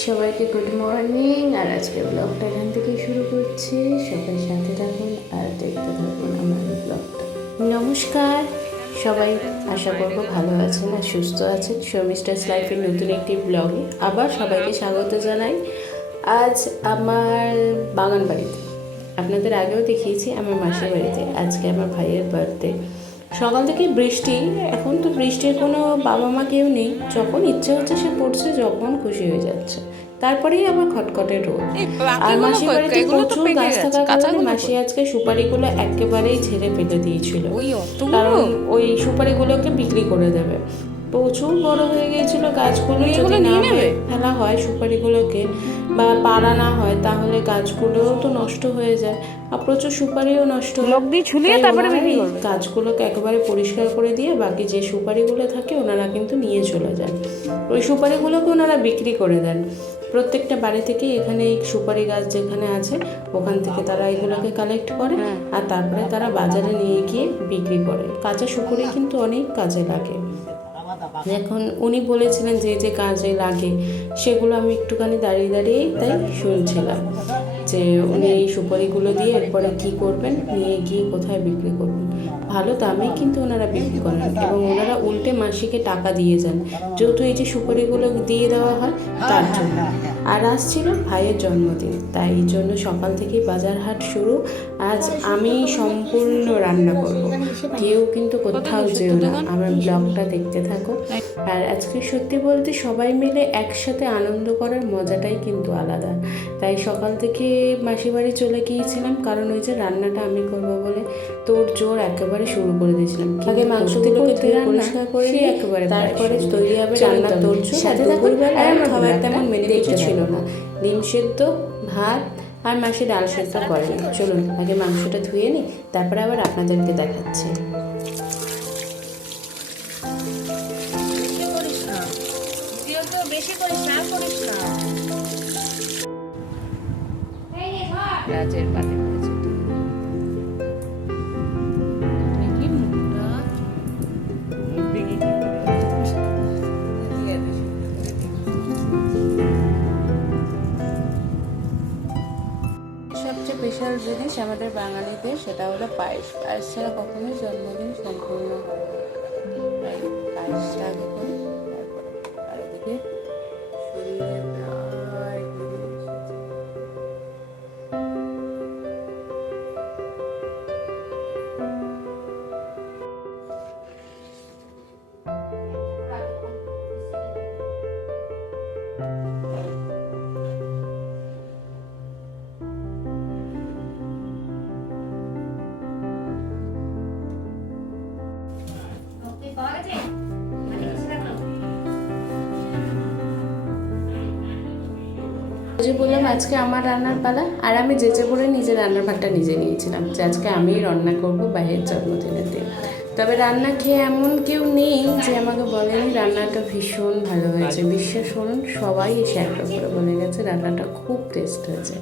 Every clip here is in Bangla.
সবাইকে গুড মর্নিং। আর আজকে ব্লগটা এখান থেকে শুরু করছি। সবাই সাথে থাকুন আর দেখতে থাকুন আমার ব্লগটা। নমস্কার সবাই, আশা করবো ভালো আছেন আর সুস্থ আছেন। শর্মিষ্ঠাস লাইফের নতুন একটি ব্লগে আবার সবাইকে স্বাগত জানাই। আজ আমার বাগান বাড়িতে, আপনাদের আগেও দেখিয়েছি আমার মাসির বাড়িতে। আজকে আমার ভাইয়ের বার্থডে। সকাল থেকে বৃষ্টি, এখন তো বৃষ্টির কোনো বাবা মা কেউ নেই। যখন ইচ্ছে হচ্ছে সে পড়ছে, যখন খুশি হয়ে যাচ্ছে। তারপরেই আবার খটখটে রোদ। আর মাসির বাড়িতে প্রচুর গাছ থাকার কারণে মাসি আজকে সুপারিগুলো একেবারেই ঝেড়ে ফেলে দিয়েছিল, কারণ ওই সুপারিগুলোকে বিক্রি করে দেবে। প্রচুর বড় হয়ে গিয়েছিল গাছগুলো। যদি না ফেলা হয় সুপারিগুলোকে বা পাড়া না হয়, তাহলে গাছগুলোও তো নষ্ট হয়ে যায় আর প্রচুর সুপারিও নষ্ট হয়। গাছগুলোকে একেবারে পরিষ্কার করে দিয়ে বাকি যে সুপারিগুলো থাকে ওনারা কিন্তু নিয়ে চলে যান। ওই সুপারিগুলোকে ওনারা বিক্রি করে দেন। প্রত্যেকটা বাড়ি থেকে এখানে এই সুপারি গাছ যেখানে আছে ওখান থেকে তারা এগুলোকে কালেক্ট করে আর তারপরে তারা বাজারে নিয়ে গিয়ে বিক্রি করে। কাঁচা সুপারি কিন্তু অনেক কাজে লাগে। এখন উনি বলেছিলেন যে যে কাজে লাগে সেগুলো আমি একটুখানি দাঁড়িয়ে দাঁড়িয়েই তাই শুনছিলাম, যে উনি এই সুপারিগুলো দিয়ে এরপরে কী করবেন, নিয়ে গিয়ে কোথায় বিক্রি করবেন। ভালো দামে কিন্তু ওনারা বিক্রি করেন এবং ওনারা উল্টে মাসিকে টাকা দিয়ে যান, যেহেতু এই যে সুপারিগুলো দিয়ে দেওয়া হয় তার জন্য। আর আসছিল ভাইয়ের জন্মদিন, তাই এই জন্য সকাল থেকেই বাজার হাট শুরু। আজ আমি সম্পূর্ণ রান্না করব, কেউ কিন্তু কোথাও যেও না, আমার ব্লগটা দেখতে থাকো। আর আজকে সত্যি বলতে সবাই মিলে একসাথে আনন্দ করার মজাটাই কিন্তু আলাদা। তাই সকাল থেকে মাসি বাড়ি চলে গিয়েছিলাম, কারণ ওই যে রান্নাটা আমি করবো বলে তোর জোর একেবারে শুরু করে দিয়েছিলাম। আগে মাংসগুলোকে ধুয়ে পরিষ্কার করে একেবারে, তারপরে তৈরি হবে রান্না তোর জোর। সাথে দুপুরবেলায় খাবার তেমন মেনে কিছু ছিল না, ডিম সেদ্ধ, ভাত আর মাসি ডাল সেদ্ধ করেনি। চলুন আগে মাংসটা ধুয়ে নিই, তারপরে আবার আপনাদেরকে দেখাচ্ছি। বেশি করিস না, করিস না। রাজের পাতে পড়েছে সবচেয়ে স্পেশাল জিনিস আমাদের বাঙালিদের, সেটা হলো পায়েস। পায়েস ছাড়া কখনোই জন্মদিন সম্পূর্ণ হয় না। তাই পায়েসটা আগে করি, তারপরে আর ওদিকে শরীরে প্রায় যে বললাম আজকে আমার রান্নার পালা। আর আমি যেচে পড়ে নিজের রান্নার ভাগটা নিজে নিয়েছিলাম, যে আজকে আমিই রান্না করবো ভাইয়ের জন্মদিনের দিন। তবে রান্না খেয়ে এমন কেউ নেই যে আমাকে বলেনি রান্নাটা ভীষণ ভালো হয়েছে। বিশ্বাস করুন, সবাই এসে একটা করে বলে গেছে রান্নাটা খুব টেস্ট হয়েছে।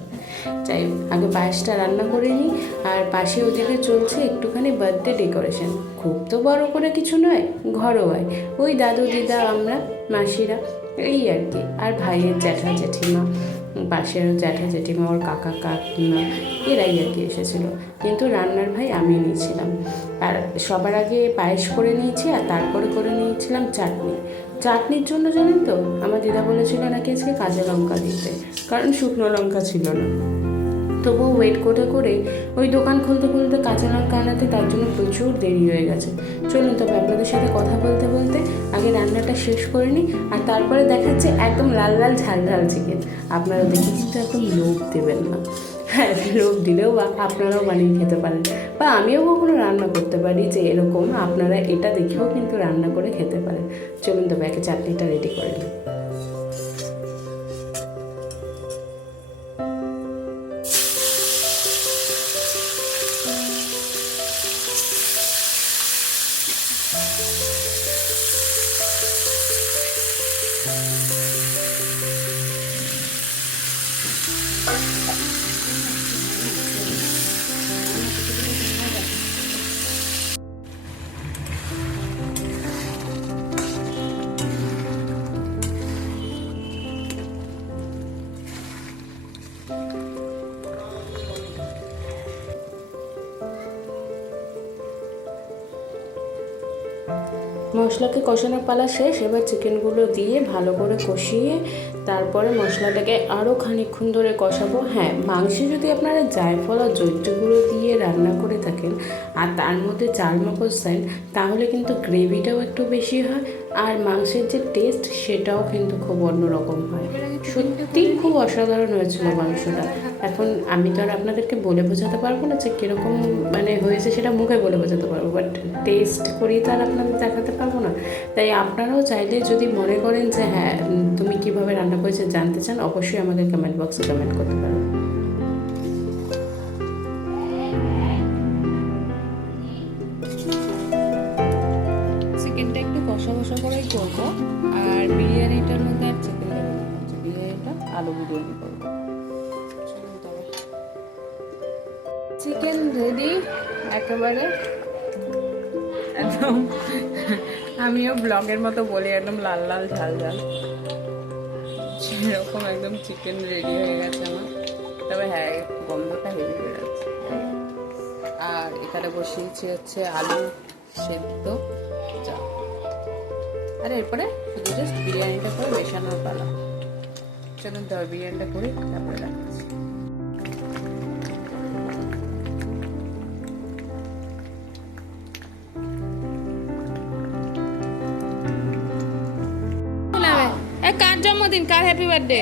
যাই আগে পায়েসটা রান্না করে নিই। আর পাশে ওদিকে চলছে একটুখানি বার্থডে ডেকোরেশন। খুব তো বড় করে কিছু নয়, ঘরোয়াই। ওই দাদু দিদা, আমরা মাসিরা, এই আর কি। আর ভাইয়ের জ্যাঠা জেঠিমা, পাশের জ্যাঠা জেঠিমা, ওর কাকা কাকিমা, এরাই আর কি এসেছিলো। কিন্তু রান্নার ভাই আমি নিয়েছিলাম। আর সবার আগে পায়েস করে নিয়েছি আর তারপরে করে নিয়েছিলাম চাটনি। চাটনির জন্য জানেন তো, আমার দিদা বলেছিল নাকি আজকে কাঁচা লঙ্কা দিতে, কারণ শুকনো লঙ্কা ছিল না। তবুও ওয়েট করে করে ওই দোকান খুলতে খুলতে কাঁচা লঙ্কা আনাতে তার জন্য প্রচুর দেরি হয়ে গেছে। চলুন তবে আপনাদের সাথে কথা বলতে বলতে আগে রান্নাটা শেষ করে নিই। আর তারপরে দেখাচ্ছে একদম লাল লাল ঝাল ঝাল চিকেন। আপনারা দেখে কিন্তু একদম লোভ দেবেন না। হ্যাঁ, লোভ দিলেও বা আপনারাও বানিয়ে খেতে পারেন, বা আমিও কখনো রান্না করতে পারি যে এরকম, আপনারা এটা দেখেও কিন্তু রান্না করে খেতে পারেন। চলুন তবে একে চাটনিটা রেডি করে নিই। মশলাকে কষানোর পালা শেষ। এবার চিকেনগুলো দিয়ে ভালো করে কষিয়ে তারপরে মশলাটাকে আরও খানিকক্ষণ ধরে কষাবো। হ্যাঁ, মাংসে যদি আপনারা জায়ফল আর জৈত্রী গুঁড়ো দিয়ে রান্না করে থাকেন আর তার মধ্যে চাল মগজ দেন, তাহলে কিন্তু গ্রেভিটাও একটু বেশি হয় আর মাংসের যে টেস্ট সেটাও কিন্তু খুব অন্যরকম হয়। সত্যি খুব অসাধারণ হয়েছিল মাংসটা। এখন আমি তো আর আপনাদেরকে বলে বোঝাতে পারবো না যে কীরকম মানে হয়েছে, সেটা মুখে বলে বোঝাতে পারবো, বাট টেস্ট করিয়ে তো আর আপনাদের দেখাতে পারবো না। তাই আপনারাও চাইলে যদি মনে করেন যে হ্যাঁ তুমি কীভাবে রান্না করেছে জানতে চান, অবশ্যই আমাকে কমেন্ট বক্সে কমেন্ট করতে পারো। চিকেনটা একটু কষা কষা করেই করবো আর বিরিয়ানিটার মধ্যে আর চিকেন দেবো না, বিরিয়ানিটা আলু বিরিয়ানি করবো। চিকেন রেডি একেবারে, একদম আমিও ব্লগের মতো বলি একদম লাল লাল ঝাল ঝাল, সেরকম একদম চিকেন রেডি হয়ে গেছে আমার। তবে হ্যাঁ, গন্ধটা হেভি হয়ে যাচ্ছে। আর এখানে বসিয়েছি হচ্ছে আলু সেদ্ধ যা, আর এরপরে শুধু জাস্ট বিরিয়ানিটা করে মেশানোর পালা। চলুন তবে বিরিয়ানিটা করে তারপরে রাখছি। কার জন্মদিন? কার হ্যাপি বার্থডে?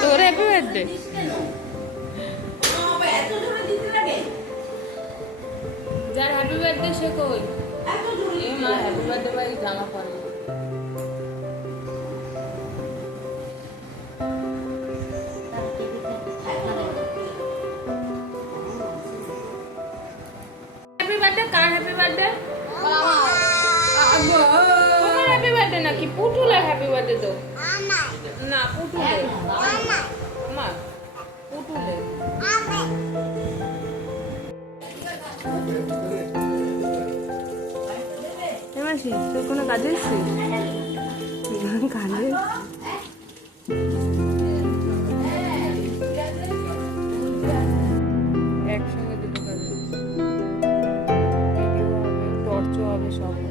তোর হ্যাপি বার্থডে। যার হ্যাপি বার্থডে সে কই? এ মা, হ্যাপি বার্থডে ভাই জামা পরে। হ্যাপি বার্থডে কার? হ্যাপি বার্থডে হ্যাপি বার্থডে নাকি পুতুলের হ্যাপি বার্থডে? তো না, পুতুলের আমার পুতুলের। মাসি তুই কোনো কাজে এসছিস? কাজে একসঙ্গে দুটো কাজে, ভিডিও হবে, টর্চও হবে, সব হবে।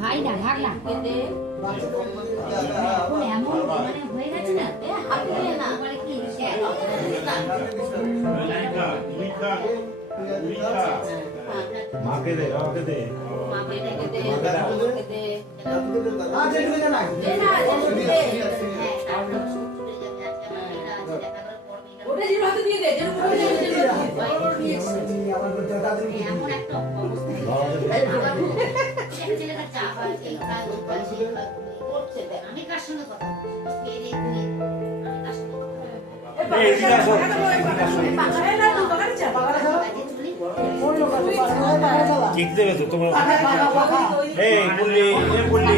ভাই না ভাগলা এমন মানে হয়ে গেছে না, হাত দিয়ে না মানে কি মাকে দে, আমাকে দে, মাকে ডেকে দে, মাকে দে আ যেটুকু দে না দে না হ্যাঁ, তারপর ছুটে যাবে আজকে আমার মেয়েরা আছে দেখা করে পড়বি না, ওটা জিরো হাতে দিয়ে দে, যেন করে আমার করতে তাদের এমন একটা অবস্থা ছেলেটা চাপ আছে কাজ করছে করছে, আমি কার সঙ্গে কথা বলছি এই রে তুই, আমি কার সঙ্গে কথা বলছি, এই বিকাশ কিক দেবে তো তোমরা। এই বললি, এই বললি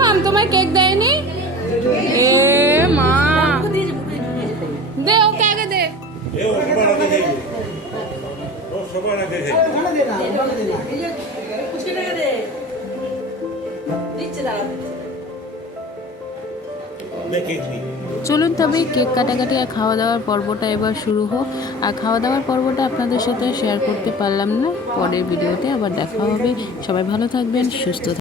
মাম তোমায় কেক দেয়নি? এ মা দে, ওকে আগে দে। এ ও সবার আগে দে, ও সবার আগে দে। চলুন তবে কেক কাটাকাটি আর খাওয়া দাওয়ার পর্বটা এবার শুরু হোক। আর খাওয়া দাওয়ার পর্বটা আপনাদের সাথে শেয়ার করতে পারলাম না, পরের ভিডিওতে আবার দেখা হবে। সবাই ভালো থাকবেন, সুস্থ থাকবেন।